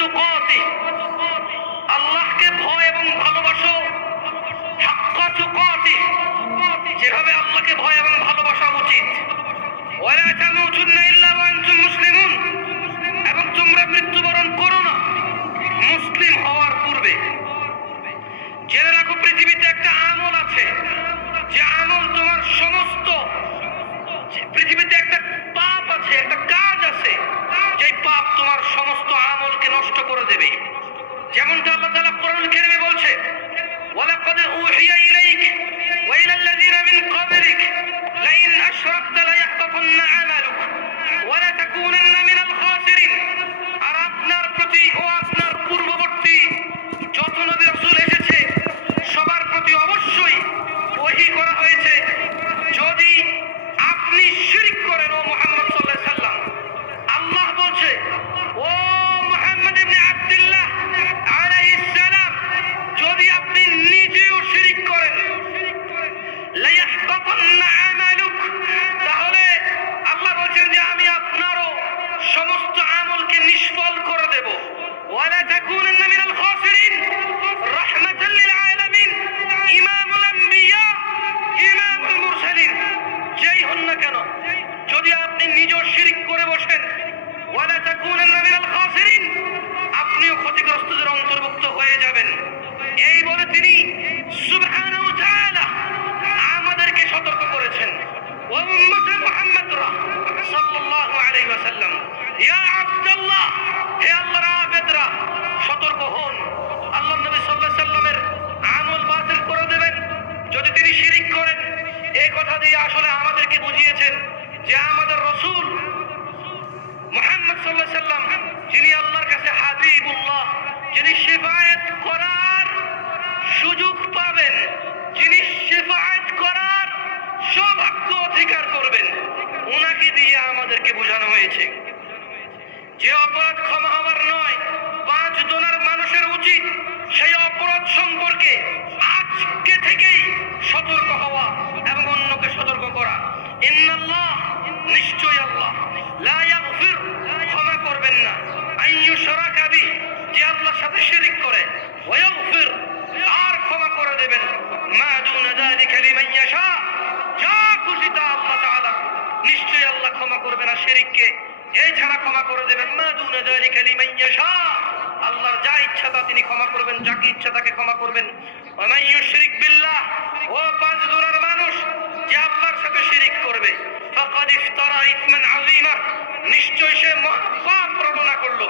তুকাতিহ, আল্লাহকে ভয় এবং ভালোবাসো হাক্কা তুকাতিহ, যেভাবে আল্লাহকে ভয় এবং ভালোবাসা উচিত। ওয়ালা তামুতুন্না ইল্লা ওয়া আনতুম মুসলিমুন, এবং তোমরা মৃত্যুবরণ করো না মুসলিম হওয়ার পূর্বে। জেনে রাখো পৃথিবীতে একটা আমল আছে, যে আমল তোমার সমস্ত, পৃথিবীতে একটা পাপ আছে, একটা কাজ আছে, যে পাপ তোমার সমস্ত আমলকে নষ্ট করে দেবে। যেমনটা আল্লাহ তাআলা কোরআনুল কারীমে বলছে, ওয়ালাকাদ উহিয়া ইলাইক ওয়া ইলাল লাযিনা মিন ক্বাবলিক লাইন আশরাকতা লায়াহবাতান্না আমালুক ওয়া লাতাকুনান্না মিনাল খাসিরিন। আর আপনার প্রতি ও আপনার পূর্ববর্তী যত নবী রাসূল এসেছে সবার প্রতি অবশ্যই ওহী করা হয়েছে, যদি আপনি শিরক করেন ও মুহাম্মদ সাল্লাল্লাহু আলাইহি সাল্লাম, আল্লাহ বলছে ও মুহাম্মদ ইবনে আব্দুল্লাহ আলাইহিস সালাম, যদি আপনি নিজেও শিরক করেন লায়াহবাতান্না আমালুক, তাহলে আল্লাহ বলছেন যে আমি আপনারও সমস্ত আমলকে নিষ্ফল করে দেব। ওয়ালা তাকুনান্না মিনাল খাসিরিন রাহমাতাল লিল আলামিন, ইমামুল আম্বিয়া ইমামুল মুরসালিন, যেই হন না কেন যদি আপনি নিজেও শিরক করে বসেন, ওয়ালা তাকুনান্না মিনাল খাসিরিন, আপনিও ক্ষতিগ্রস্তদের অন্তর্ভুক্ত হয়ে যাবেন। এই বলে তিনি সুবহানাহু ওয়া তাআলা আমাদেরকে সতর্ক করেছেন। ওয়া উম্মতে মুহাম্মাদরা সাল্লাল্লাহু আলাইহি ওয়াসাল্লাম, ইয়া আব্দুল্লাহ, হে আল্লাহর আবেদরা, সতর্ক হন। আল্লাহর নবী সাল্লাল্লাহু আলাইহি সাল্লামের আমল বাতিল করে দেবেন যদি তিনি শিরক করেন। এই কথা দিয়ে আসলে আমাদেরকে বুঝিয়েছেন যে আমাদের রাসূল মুহাম্মদ সাল্লাল্লাহু আলাইহি সাল্লাম, যিনি আল্লাহর কাছে হাবিবুল্লাহ, যিনি শাফায়াত করার সুযোগ পাবেন, যিনি শাফায়াত করার সৌভাগ্য অধিকার করবেন, ওনাকে দিয়ে আমাদেরকে বোঝানো হয়েছে যে অপরাধ ক্ষমা হওয়ার নয়, 5 জনের মানুষের উচিত সেই অপরাধ সম্পর্কে আজকে থেকেই সতর্ক হওয়া এবং অন্যকে সতর্ক করা। ইন্নাল্লাহ, নিশ্চয় আল্লাহ, লা ইয়াগফির, ক্ষমা করবেন না, আইয়ুশরাকা বিহি, যে আল্লাহর সাথে শিরক করে, ওয়া ইয়াগফির, আর ক্ষমা করে দেবেন, মা দুনা যালিকা লিমান ইয়াশা, যা খুশি তা আল্লাহ তাআলা, নিশ্চয় আল্লাহ ক্ষমা করবেন না শিরককে, এই ছাড়া ক্ষমা করে দেবেন মা দুনা যালিকা লিমান ইয়াশা, আল্লাহর যা ইচ্ছা তা তিনি ক্ষমা করবেন, যাকে ইচ্ছা তাকে ক্ষমা করবেন। ওয়া মান ইউশরিক বিল্লাহ, ও 5 জনের মানুষ যে আল্লাহর সাথে শিরক করবে, ফাকাদ ইফতারা ইসমান আযীমা, নিশ্চয় সে পাপ রটনা করলো,